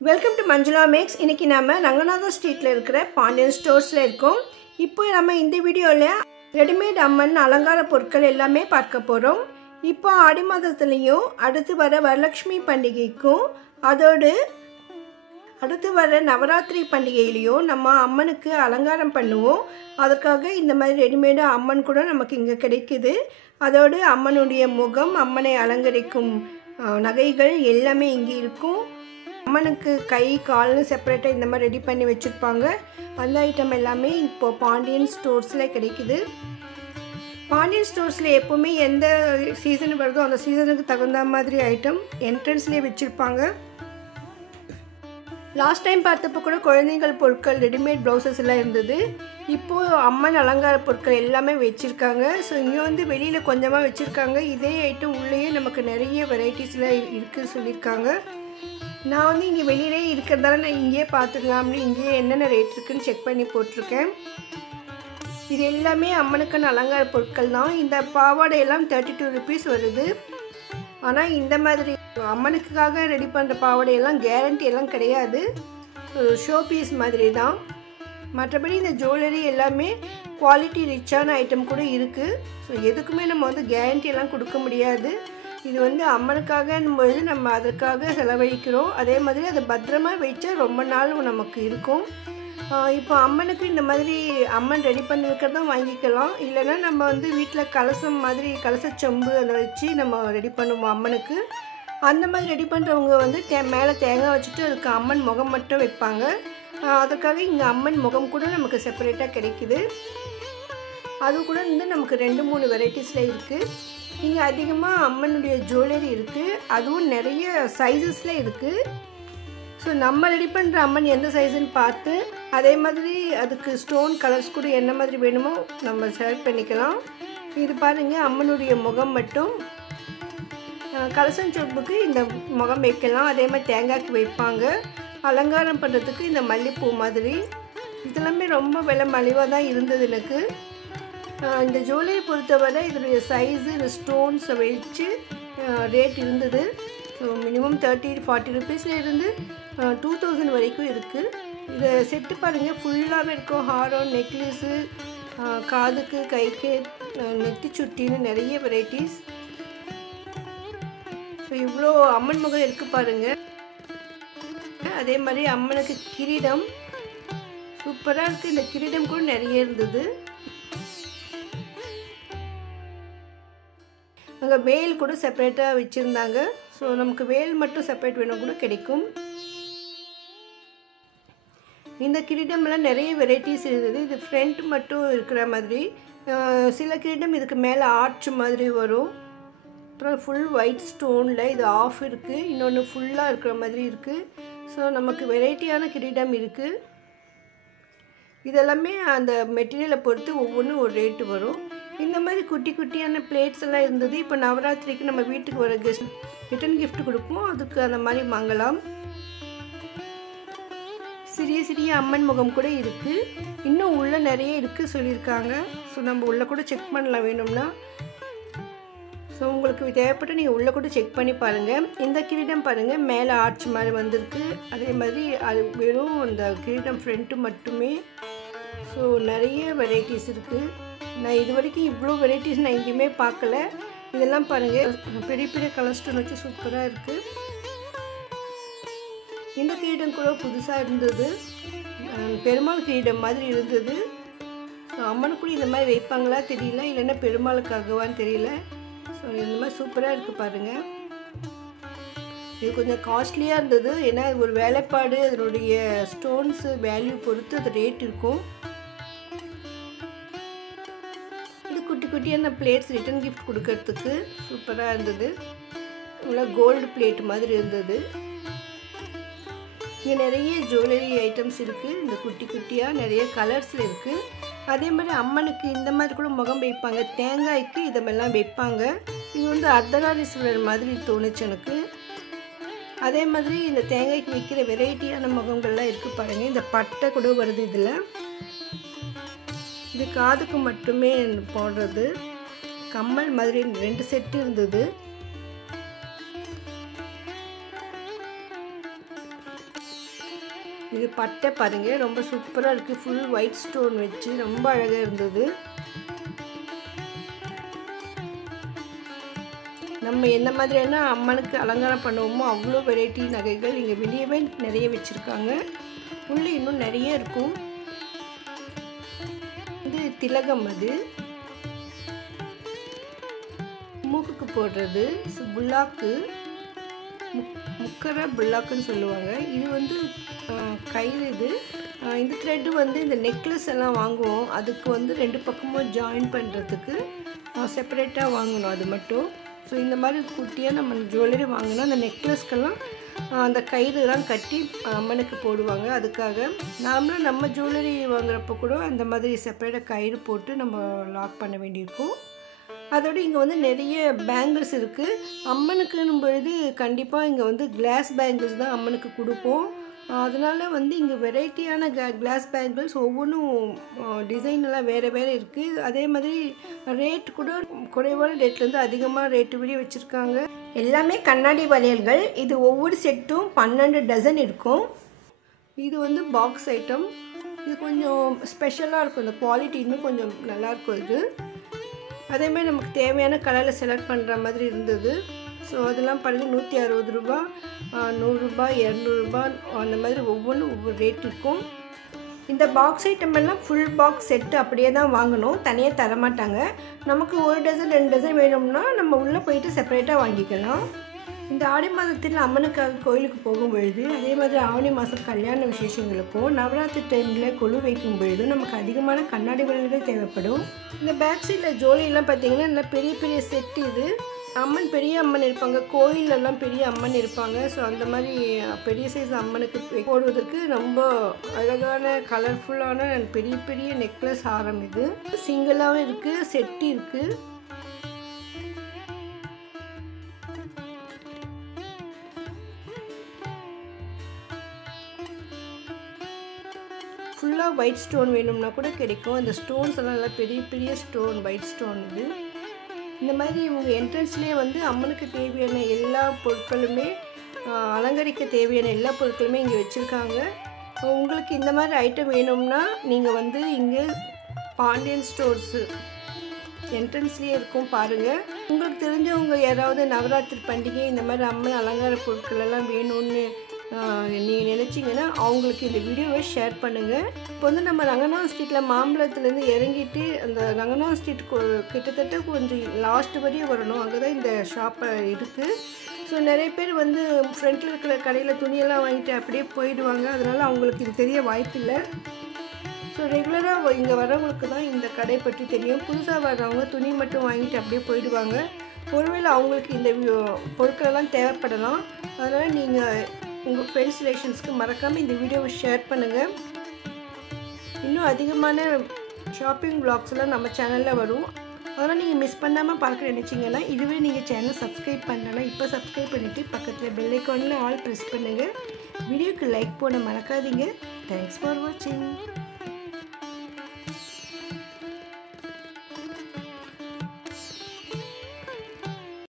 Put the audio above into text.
Welcome to Manjula maths. இன்றைக்கி நம்ம ரங்கநாதா ஸ்ட்ரீட்டில் இருக்கிற பாண்டியன் ஸ்டோர்ஸில் இருக்கோம். இப்போ நம்ம இந்த வீடியோவில் ரெடிமேட் அம்மன் அலங்கார பொருட்கள் எல்லாமே பார்க்க போகிறோம். இப்போ ஆடி மாதத்துலேயும் அடுத்து வர வரலட்சுமி பண்டிகைக்கும் அதோடு அடுத்து வர நவராத்திரி பண்டிகையிலையும் நம்ம அம்மனுக்கு அலங்காரம் பண்ணுவோம். அதற்காக இந்த மாதிரி ரெடிமேடு அம்மன் கூட நமக்கு இங்கே கிடைக்குது. அதோடு அம்மனுடைய முகம், அம்மனை அலங்கரிக்கும் நகைகள் எல்லாமே இங்கே இருக்கும். அம்மனுக்கு கை கால்னு செப்பரேட்டாக இந்த மாதிரி ரெடி பண்ணி வச்சுருப்பாங்க. அந்த ஐட்டம் எல்லாமே இப்போது பாண்டியன் ஸ்டோர்ஸில் கிடைக்குது. பாண்டியன் ஸ்டோர்ஸில் எப்போவுமே எந்த சீசன் வருதோ அந்த சீசனுக்கு தகுந்த மாதிரி ஐட்டம் என்ட்ரன்ஸ்லேயே வச்சுருப்பாங்க. லாஸ்ட் டைம் பார்த்தப்போ கூட குழந்தைகள் பொருட்கள், ரெடிமேட் ப்ளவுசஸ் எல்லாம் இருந்தது. இப்போது அம்மன் அலங்கார பொருட்கள் எல்லாமே வச்சுருக்காங்க. ஸோ இங்கே வந்து வெளியில் கொஞ்சமாக வச்சுருக்காங்க. இதே ஐட்டம் உள்ளேயே நமக்கு நிறைய வெரைட்டிஸில் இருக்குதுன்னு சொல்லியிருக்காங்க. நான் வந்து இங்கே வெளியிலே இருக்கிறதால நான் இங்கேயே பார்த்துக்கலாம்னு இங்கேயே என்னென்ன ரேட் இருக்குதுன்னு செக் பண்ணி போட்டிருக்கேன். இது எல்லாமே அம்மனுக்கான அலங்கார பொருட்கள் தான். இந்த பாவாடையெல்லாம் 32 rupees வருது. ஆனால் இந்த மாதிரி அம்மனுக்காக ரெடி பண்ணுற பாவாடையெல்லாம் கேரண்டி எல்லாம் கிடையாது, ஷோ பீஸ் மாதிரி தான். மற்றபடி இந்த ஜுவல்லரி எல்லாமே குவாலிட்டி ரிச்சான ஐட்டம் கூட இருக்குது. ஸோ எதுக்குமே நம்ம வந்து கேரண்டி எல்லாம் கொடுக்க முடியாது. இது வந்து அம்மனுக்காகன்னும்போது நம்ம அதற்காக செலவழிக்கிறோம். அதே மாதிரி அதை பத்திரமா வச்சா ரொம்ப நாள் நமக்கு இருக்கும். இப்போ அம்மனுக்கு இந்த மாதிரி அம்மன் ரெடி பண்ணி வைக்கிறதும் வாங்கிக்கலாம். இல்லைன்னா நம்ம வந்து வீட்டில் கலசம் மாதிரி கலசச்சொம்பு அதை வச்சு நம்ம ரெடி பண்ணுவோம் அம்மனுக்கு. அந்த மாதிரி ரெடி பண்ணுறவங்க வந்து மேலே தேங்காய் வச்சுட்டு அதுக்கு அம்மன் முகம் மட்டும் வைப்பாங்க. அதுக்காக இங்கே அம்மன் முகம் கூட நமக்கு செப்பரேட்டாக கிடைக்குது. அது கூட வந்து நமக்கு 2-3 வெரைட்டிஸில் இருக்குது. இங்கே அதிகமாக அம்மனுடைய ஜுவல்லரி இருக்குது. அதுவும் நிறைய சைஸஸில் இருக்குது. ஸோ நம்ம ரெடி பண்ணுற அம்மன் எந்த சைஸுன்னு பார்த்து அதே மாதிரி அதுக்கு ஸ்டோன் கலர்ஸ் கூட என்ன மாதிரி வேணுமோ நம்ம செலக்ட் பண்ணிக்கலாம். இது பாருங்கள், அம்மனுடைய முகம் மட்டும். கலசஞ்சொம்புக்கு இந்த முகம் வைக்கலாம். அதே மாதிரி தேங்காய்க்கு வைப்பாங்க. அலங்காரம் பண்ணுறதுக்கு இந்த மல்லிப்பூ மாதிரி இதெல்லாமே ரொம்ப விலை மலிவாக தான் இருந்தது எனக்கு. இந்த ஜுவல்லரி பொறுத்தவரை இதனுடைய சைஸு, இந்த ஸ்டோன்ஸை வச்சு ரேட் இருந்தது. ஸோ மினிமம் 30-40 rupeesல இருந்து 2000 வரைக்கும் இருக்குது. இதை செட்டு பாருங்கள், ஃபுல்லாகவே இருக்கும். ஹாரம், நெக்லஸு, காதுக்கு, கைக்கு, நெத்தி சுட்டின்னு நிறைய வெரைட்டிஸ். ஸோ இவ்வளோ அம்மன் முகம் இருக்குது பாருங்கள். அதே மாதிரி அம்மனுக்கு கிரீடம் சூப்பராக இருக்குது. இந்த கிரீடம் கூட நிறைய இருந்தது. அங்கே வேல் கூட செப்பரேட்டாக வச்சுருந்தாங்க. ஸோ நமக்கு வேல் மட்டும் செப்பரேட் வேணும் கூட கிடைக்கும். இந்த கிரீடமெல்லாம் நிறைய வெரைட்டிஸ் இருந்தது. இது ஃப்ரண்ட் மட்டும் இருக்கிற மாதிரி, சில கிரீடம் இதுக்கு மேலே ஆர்ச் மாதிரி வரும். அப்புறம் ஃபுல் ஒயிட் ஸ்டோனில் இது ஆஃப் இருக்குது, இன்னொன்று ஃபுல்லாக இருக்கிற மாதிரி இருக்குது. ஸோ நமக்கு வெரைட்டியான கிரீடம் இருக்குது. இதெல்லாமே அந்த மெட்டீரியலை பொறுத்து ஒவ்வொன்றும் ஒரு ரேட்டு வரும். இந்த மாதிரி குட்டி குட்டியான பிளேட்ஸ் எல்லாம் இருந்தது. இப்போ நவராத்திரிக்கு நம்ம வீட்டுக்கு வர கெஸ்ட் ரிட்டன் கிஃப்ட் கொடுப்போம், அதுக்கு அந்த மாதிரி வாங்கலாம். சிறிய சிறிய அம்மன் முகம் கூட இருக்குது. இன்னும் உள்ளே நிறைய இருக்குது சொல்லியிருக்காங்க. ஸோ நம்ம உள்ளே கூட செக் பண்ணலாம் வேணும்னா. ஸோ உங்களுக்கு தேவைப்பட்ட நீங்கள் உள்ளே கூட செக் பண்ணி பாருங்கள். இந்த கிரீடம் பாருங்கள், மேலே ஆர்ச் மாதிரி வந்திருக்கு. அதே மாதிரி அது வெறும் அந்த கிரீடம் ஃப்ரண்ட்டு மட்டுமே. ஸோ நிறைய வெரைட்டிஸ் இருக்குது. நான் இது வரைக்கும் இவ்வளோ வெரைட்டிஸ் நான் எங்கேயுமே பார்க்கல. இதெல்லாம் பாருங்கள், பெரிய பெரிய கலர் ஸ்டோன் வச்சு சூப்பராக இருக்குது. இந்த கிரீடம் கூட புதுசாக இருந்தது, பெருமாள் கிரீடம் மாதிரி இருந்தது. அம்மனுக்கு கூட இந்த மாதிரி வைப்பாங்களா தெரியல, இல்லைன்னா பெருமாளுக்காகவான்னு தெரியல. ஸோ இந்த மாதிரி சூப்பராக இருக்குது பாருங்கள். இது கொஞ்சம் காஸ்ட்லியாக இருந்தது. ஏன்னா ஒரு வேலைப்பாடு, அதனுடைய ஸ்டோன்ஸு வேல்யூ பொறுத்து அது ரேட் இருக்கும். இது குட்டி குட்டியான பிளேட்ஸ் ரிட்டன் கிஃப்ட் கொடுக்கறதுக்கு சூப்பராக இருந்தது. நல்லா கோல்டு பிளேட் மாதிரி இருந்தது. இங்கே நிறைய ஜுவல்லரி ஐட்டம்ஸ் இருக்குது. இந்த குட்டி குட்டியாக நிறைய கலர்ஸில் இருக்குது. அதே மாதிரி அம்மனுக்கு இந்த மாதிரி கூட முகம் வைப்பாங்க. தேங்காய்க்கு இதெல்லாம் வைப்பாங்க. இது வந்து அர்த்தநாரீஸ்வரர் மாதிரி தோணுச்சு எனக்கு. அதே மாதிரி இந்த தேங்காய்க்கு வைக்கிற வெரைட்டியான முகங்கள்லாம் இருக்குது பாருங்கள். இந்த பட்டை கூட வருது இதில். இது காதுக்கு மட்டுமே போடுறது. கம்மல் மாதிரி 2 செட்டு இருந்தது. இது பட்டை பாருங்கள், ரொம்ப சூப்பராக இருக்குது. ஃபுல் ஒயிட் ஸ்டோன் வச்சு ரொம்ப அழகாக இருந்தது. நம்ம எந்த மாதிரியான அம்மனுக்கு அலங்காரம் பண்ணுவோமோ அவ்வளோ வெரைட்டி நகைகள் இங்கே வெளியவே நிறைய வச்சுருக்காங்க. உள்ளே இன்னும் நிறைய இருக்கும். இது திலகம், அது மூக்குக்கு போடுறது, புல்லாக்கு, முக்கர புல்லாக்குன்னு சொல்லுவாங்க. இது வந்து கயிறு. இது இந்த த்ரெட்டு வந்து இந்த நெக்லஸ் எல்லாம் வாங்குவோம், அதுக்கு வந்து 2 பக்கமும் ஜாயின் பண்ணுறதுக்கு செப்பரேட்டாக வாங்கணும் அது மட்டும். ஸோ இந்த மாதிரி குட்டியாக நம்ம ஜுவல்லரி வாங்கினா அந்த நெக்லஸ்க்கெல்லாம் அந்த கயிறுலாம் கட்டி அம்மனுக்கு போடுவாங்க. அதுக்காக நார்மலாக நம்ம ஜுவல்லரி வாங்குறப்போ கூட அந்த மாதிரி செப்பரேட்டாக கயிறு போட்டு நம்ம லாக் பண்ண வேண்டியிருக்கும். அதோடு இங்கே வந்து நிறைய பேங்கிள்ஸ் இருக்குது. அம்மனுக்குன்னும் பொழுது கண்டிப்பாக இங்கே வந்து கிளாஸ் பேங்கிள்ஸ் தான் அம்மனுக்கு கொடுப்போம். அதனால் வந்து இங்கே வெரைட்டியான கிளாஸ் பேங்கிள்ஸ் ஒவ்வொன்றும் டிசைனெல்லாம் வேறு வேறு இருக்குது. அதே மாதிரி ரேட் கூட குறைவான ரேட்லேருந்து அதிகமாக ரேட்டு விட வச்சுருக்காங்க. எல்லாமே கண்ணாடி வளையல்கள். இது ஒவ்வொரு செட்டும் 12 டசன் இருக்கும். இது வந்து பாக்ஸ் ஐட்டம். இது கொஞ்சம் ஸ்பெஷலாக இருக்கும். இந்த குவாலிட்டி இன்னும் கொஞ்சம் நல்லாயிருக்கும். இது அதேமாதிரி நமக்கு தேவையான கலரில் செலக்ட் பண்ணுற மாதிரி இருந்தது. ஸோ அதெல்லாம் பாருங்கள், 160 ரூபா, 100 ரூபா, 200 ரூபா, அந்த மாதிரி ஒவ்வொன்றும் ஒவ்வொரு ரேட் இருக்கும். இந்த பாக்ஸ் ஐட்டம் எல்லாம் ஃபுல் பாக்ஸ் செட்டு அப்படியே தான் வாங்கணும், தனியாக தரமாட்டாங்க. நமக்கு 1 டசன் 2 டசன் வேணும்னா நம்ம உள்ளே போயிட்டு செப்பரேட்டாக வாங்கிக்கலாம். இந்த ஆடி மாதத்தில் அம்மனுக்காக கோயிலுக்கு போகும்பொழுது, அதே மாதிரி ஆவணி மாதம் கல்யாண விசேஷங்களுக்கும் நவராத்திரி டைமில் கொலு வைக்கும் பொழுது நமக்கு அதிகமான கண்ணாடி வளையல்கள் தேவைப்படும். இந்த பேக் சைடில் ஜோலியெல்லாம் பார்த்திங்கன்னா நல்லா பெரிய பெரிய செட்டு. இது அம்மன், பெரிய அம்மன் இருப்பாங்க, கோயிலெல்லாம் பெரிய அம்மன் இருப்பாங்க. ஸோ அந்த மாதிரி பெரிய சைஸ் அம்மனுக்கு போடுவதற்கு ரொம்ப அழகான கலர்ஃபுல்லான பெரிய பெரிய நெக்லஸ் ஆரம். இது சிங்கிளாகவும் இருக்குது, செட்டு இருக்குது. ஃபுல்லாக ஒயிட் ஸ்டோன் வேணும்னா கூட கிடைக்கும். இந்த ஸ்டோன்ஸ் எல்லாம் நல்லா பெரிய பெரிய ஸ்டோன், ஒயிட் ஸ்டோன். இது இந்த மாதிரி இவங்க என்ட்ரன்ஸ்லேயே வந்து அம்மனுக்கு தேவையான எல்லா பொருட்களுமே, அலங்கரிக்க தேவையான எல்லா பொருட்களுமே இங்கே வச்சுருக்காங்க. உங்களுக்கு இந்த மாதிரி ஐட்டம் வேணும்னா நீங்கள் வந்து இங்கே பாண்டியன் ஸ்டோர்ஸு என்ட்ரன்ஸ்லேயே இருக்கும் பாருங்கள். உங்களுக்கு தெரிஞ்சவங்க யாராவது நவராத்திரி பண்டிகை இந்த மாதிரி அம்மன் அலங்கார பொருட்கள் எல்லாம் வேணும்னு நீங்கள் நினச்சிங்கன்னா அவங்களுக்கு இந்த வீடியோவை ஷேர் பண்ணுங்கள். இப்போ வந்து நம்ம ரங்கநாதன் ஸ்ட்ரீட்டில் மாம்பழத்துலேருந்து இறங்கிட்டு அந்த ரங்கநாதன் ஸ்ட்ரீட் கிட்டத்தட்ட கொஞ்சம் லாஸ்ட் வரையும் வரணும், அங்கே தான் இந்த ஷாப்பை இருக்குது. ஸோ நிறைய பேர் வந்து ஃப்ரண்ட்டில் இருக்கிற கடையில் துணியெல்லாம் வாங்கிட்டு அப்படியே போயிடுவாங்க. அதனால் அவங்களுக்கு இது தெரிய வாய்ப்பில்லை. ஸோ ரெகுலராக இங்கே வரவங்களுக்கு தான் இந்த கடை பற்றி தெரியும். புதுசாக வர்றவங்க துணி மட்டும் வாங்கிட்டு அப்படியே போயிடுவாங்க. ஒருவேளை அவங்களுக்கு இந்த பொருட்களெல்லாம் தேவைப்படலாம். அதனால் நீங்கள் உங்கள் ஃப்ரெண்ட்ஸ் ரிலேஷன்ஸ்க்கு மறக்காமல் இந்த வீடியோவை ஷேர் பண்ணுங்கள். இன்னும் அதிகமான ஷாப்பிங் வ்ளாக்ஸ் எல்லாம் நம்ம சேனலில் வரும். அதனால் நீங்கள் மிஸ் பண்ணாமல் பார்க்க நினச்சிங்கன்னா இதுவே நீங்கள் சேனல் சப்ஸ்கிரைப் பண்ணலாம். இப்போ சப்ஸ்கிரைப் பண்ணிவிட்டு பக்கத்தில் பெல் ஐக்கானில் ஆல் ப்ரெஸ் பண்ணுங்கள். வீடியோக்கு லைக் போட மறக்காதீங்க. தேங்க்ஸ் ஃபார் வாட்சிங்.